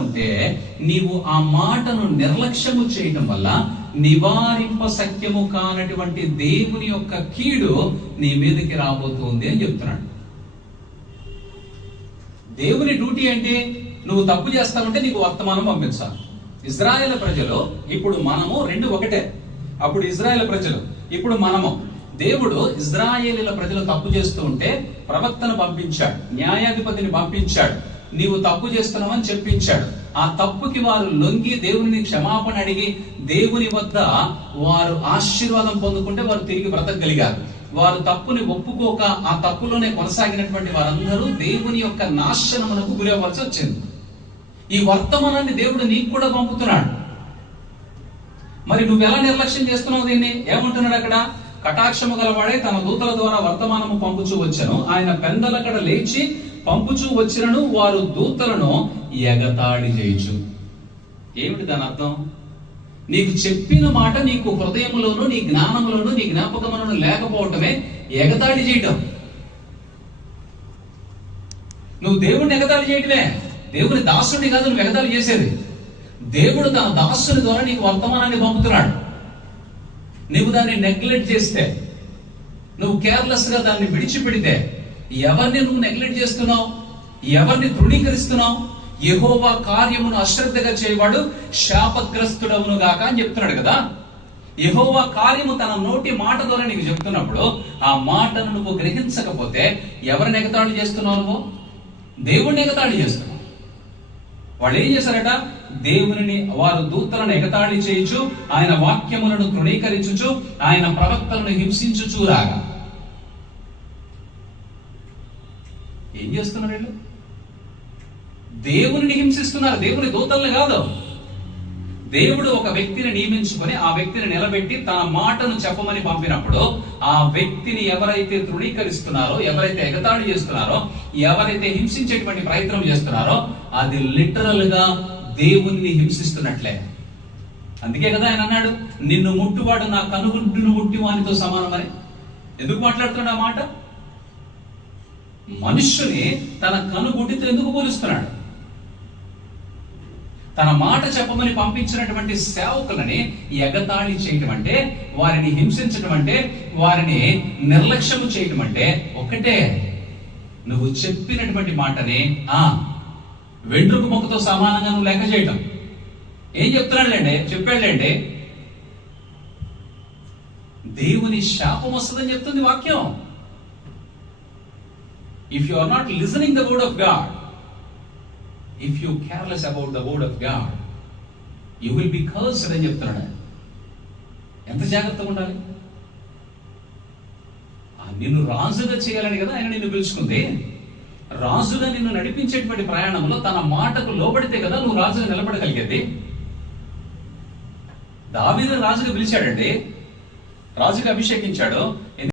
ఉంటే నీవు ఆ మాటను నిర్లక్ష్యము చేయటం వల్ల నివారింప సఖ్యము కానటువంటి దేవుని యొక్క కీడు నీ మీదకి రాబోతుంది అని చెప్తున్నాడు. దేవుని డ్యూటీ అంటే నువ్వు తప్పు చేస్తావంటే నీకు వర్తమానం పంపించాలి. ఇజ్రాయేల్ ప్రజలు, ఇప్పుడు మనము రెండు ఒకటే. అప్పుడు ఇజ్రాయేల్ ప్రజలు, ఇప్పుడు మనము. దేవుడు ఇజ్రాయేలీల ప్రజలు తప్పు చేస్తూ ఉంటే ప్రవక్తను పంపించాడు, న్యాయాధిపతిని పంపించాడు, నీవు తప్పు చేస్తున్నావని చెప్పించాడు. ఆ తప్పుకి వారు లొంగి దేవుని క్షమాపణ అడిగి దేవుని వద్ద వారు ఆశీర్వాదం పొందుకుంటే వారు తిరిగి బ్రతకగలిగారు. వారు తప్పుని ఒప్పుకోక ఆ తప్పులోనే కొనసాగినటువంటి వారందరూ దేవుని యొక్క నాశనమునకు గురవలసి వచ్చింది. ఈ వర్తమానాన్ని దేవుడు నీకు కూడా పంపుతున్నాడు. మరి నువ్వెలా నిర్లక్ష్యం చేస్తున్నావు దీన్ని? ఏమంటున్నాడు అక్కడ? కటాక్షము గలవాడే తన దూతల ద్వారా వర్తమానము పంపుచూ వచ్చెను, ఆయన పెందలకడ లేచి పంపుచూ వచ్చినను వారు దూతలను ఎగతాళి చేయొచ్చు. ఏమిటి దాని అర్థం? నీకు చెప్పిన మాట నీకు హృదయములోను నీ జ్ఞానములోను నీ జ్ఞాపకములను లేకపోవటమే ఎగతాళి చేయటం. నువ్వు దేవుడిని ఎగతాళి చేయటమే. దేవుని దాసుడిని కాదు నువ్వు ఎగతాళి చేసేది. దేవుడు తన దాసుని ద్వారా నీకు వర్తమానాన్ని పంపుతున్నాడు. నువ్వు దాన్ని నెగ్లెక్ట్ చేస్తే, నువ్వు కేర్లెస్ గా దాన్ని విడిచిపెడితే, ఎవరిని నువ్వు నెగ్లెక్ట్ చేస్తున్నావు? ఎవరిని తృణీకరిస్తున్నావు? యెహోవా కార్యమును అశ్రద్ధగా చేయవాడు శాపగ్రస్తుడవును గాక అని చెప్తున్నాడు కదా. యెహోవా కార్యము తన నోటి మాట ద్వారా నీకు చెప్తున్నప్పుడు ఆ మాటను నువ్వు గ్రహించకపోతే ఎవరిని ఎగతాళి చేస్తున్నావు? నువ్వు దేవుణ్ణి ఎగతాళి చేస్తున్నావు. వాళ్ళు ఏం చేశారట? దేవుని వారు దూతలను ఎగతాళి చేయించు, ఆయన వాక్యములను తృణీకరించుచు, ఆయన ప్రవక్తలను హింసించుచు రాగా. ఏం చేస్తున్నారు వీళ్ళు? దేవుని హింసిస్తున్నారు, దేవుని దూతల్ని కాదు. దేవుడు ఒక వ్యక్తిని నియమించుకొని ఆ వ్యక్తిని నిలబెట్టి తన మాటను చెప్పమని పంపినప్పుడు ఆ వ్యక్తిని ఎవరైతే తృణీకరిస్తున్నారో, ఎవరైతే ఎగతాళి చేస్తున్నారో, ఎవరైతే హింసించేటువంటి ప్రయత్నం చేస్తున్నారో అది లిటరల్ గా దేవుణ్ణి హింసిస్తున్నట్లే. అందుకే కదా ఆయన అన్నాడు, నిన్ను ముట్టువాడు నా కనుగుడ్డును ముట్టి వానితో సమానమని. ఎందుకు మాట్లాడుతున్నాడు ఆ మాట? మనుష్యుని తన కనుగుడ్డితో ఎందుకు పోలుస్తున్నాడు? తన మాట చెప్పమని పంపించినటువంటి సేవకులని ఎగతాళి చేయటం అంటే, వారిని హింసించటం అంటే, వారిని నిర్లక్ష్యము చేయటం అంటే ఒకటే. నువ్వు చెప్పినటువంటి మాటని వెంట్రుకు మొక్కతో సమానంగా నువ్వు లెక్క చేయటం. ఏం చెప్తున్నాడులేండి? చెప్పాడులేండి, దేవుని శాపం వస్తుందని చెప్తుంది వాక్యం. If you are not listening the word of God, if you careless about the word of God, you will be cursed అని చెప్తున్నాడు. ఎంత జాగ్రత్తగా ఉండాలి. నిన్ను రాజుగా చేయాలని కదా ఆయన నిన్ను పిలుచుకుంది. రాజుగా నిన్ను నడిపించేటువంటి ప్రయాణంలో తన మాటకు లోబడితే కదా నువ్వు రాజుగా నిలబడగలిగేది. దావీదును రాజుగా పిలిచాడండి, రాజుగా అభిషేకించాడు.